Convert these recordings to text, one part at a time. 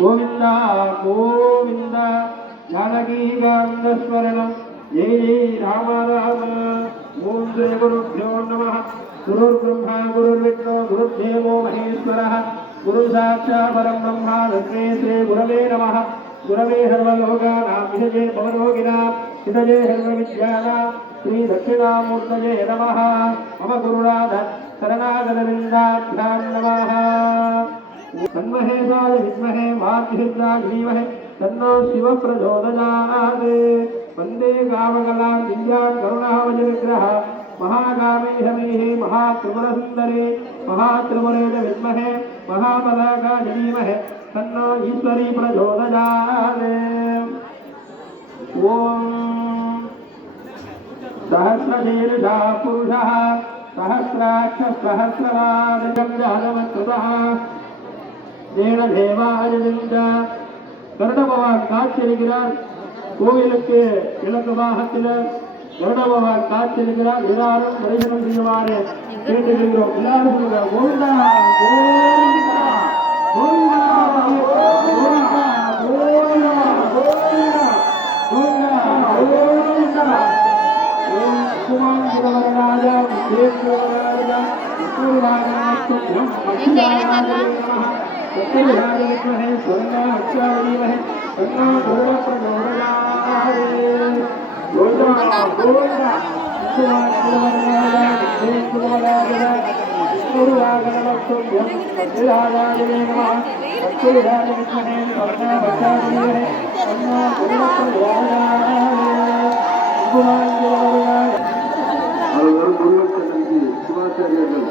गोविंद गोविंद जानकीकान्तस्मरणं जय जय राम राम। ओम श्री गुरुभ्यो नमः। गुरुर्ब्रह्मा गुरुर्विष्णु गुरुर्देवो महेश्वरः गुरु साक्षात् परं ब्रह्म तस्मै श्री गुरवे नमः। गुरवे सर्वलोकानां विषये भवरोगिणां हितये सर्वविद्यानां श्री दक्षिणामूर्तये नमः। मम गुरुनाथ शरणागतवृन्दाभ्यां नमः। तन्महेशाय विद्महे मातृहित्राय धीमहि तन्नो शिवः प्रचोदयात्। वन्दे कामकलां दिव्यां करुणावजविग्रह महाकामेशमेः महात्रिपुरसुन्दरे महात्रिपुरे च विद्महे महाबलाकाय धीमहि तन्नो ईश्वरी प्रचोदयात्। ॐ सहस्रशीर्षः पुरुषः सहस्राक्षः सहस्रवादकं जानवत्तुतः தேன தேவாயந்த கருடபவான் காட்சியளிக்கிறார். கோவிலுக்கு கிழக்கு பாகத்தில் கருடபவான் காட்சியளிக்கிறார். எல்லாரும் தரிசனம் செய்யுமாறு கேட்டுக்கொள்கிறோம். எல்லாரும் சொல்லுங்க கோவிந்தா கோவிந்தா கோவிந்தா கோவிந்தா கோவிந்தா கோவிந்தா கோவிந்தா ஓம் குமாரவரராஜ தேவவரராஜ குருராஜ विद्महे स्वर्णा अक्षावधीमहे तन्नो गुरुः प्रचोदयात्। गोविंदा गोविंदा कुमारवरराज देववरराज गुरुरागणवस्तुभ्यं विराजाय नमः। अक्षुराज विद्महे स्वर्णा अक्षावधीमहे तन्नो गुरुः प्रचोदयात्। कुमारवरराज அவர் குருவுக்கு நன்றி. சிவாச்சாரியர்கள்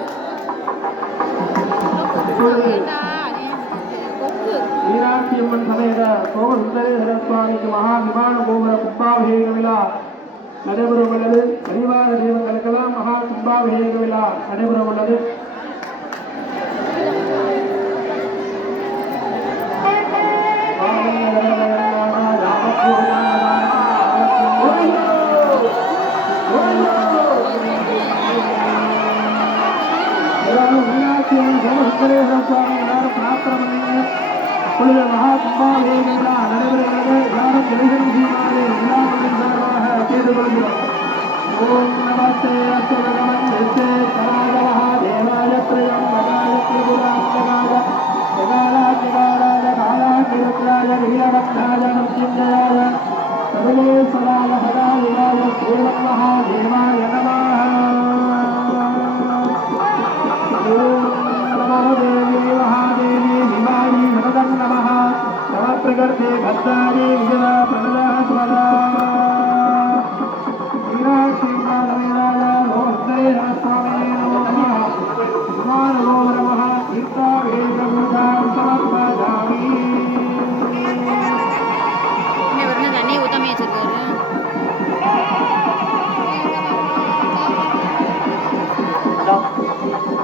मीनाक्षीअम्मन समेत सोमसुंदरेश्वर स्वामी महाविमान गोपुर कुंभाभिषेक विला नடைபெறவுள்ளது. பரிவார தெய்வங்களுக்கெல்லாம் மகா கும்பாபிஷேக விழா நடைபெறவுள்ளது. सोमसुंदरेश्वर स्वामी எல்லாரும் பிரார்த்தனை பண்ணுங்க. இப்பொழுது மகா கும்பாபிஷேக விழா நடைபெறுகிறது. எல்லாரும் தரிசனம் செய்யுமாறு எல்லாருடைய சார்பாக கேட்டுக்கொள்கிறோம். ஓம் நமஸ்தே அஸ்வதமந்தே கராஜவஹ தேவாய த்ரயம்பகாய திரிபுராந்தகாய சகாலாத்மகாராய காலாகிருத்ராய வீரபத்ராய நృత్యంజయాయ சர்வேஸ்வராய ஹராய ஸ்ரீமன் மகாதேவாய நமः. ஓம் நமோ தேவி மகாதேவி நிவாரி சததம் நமः. பிரகர்த்தே भद्राणि विजया प्रणदा स्वदा मीनाक्षीनाथमेनाय लोकस्तेन स्वामिने नमो नमः. नमो नमः तीर्थाभिषेकपूजां समर्पयामि. இவர்னா தண்ணி ஊத்தாம வச்சிருக்காரு.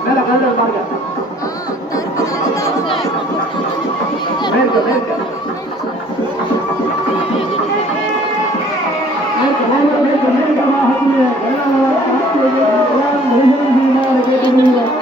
மேல கழுதை பாருங்க. மேற்க மேற்க மேற்க மேற்க மேற்க மேற்கமாக எல்லாரும் தரிசனம் செய்யுமாறு கேட்டுக்கொள்கிறோம்.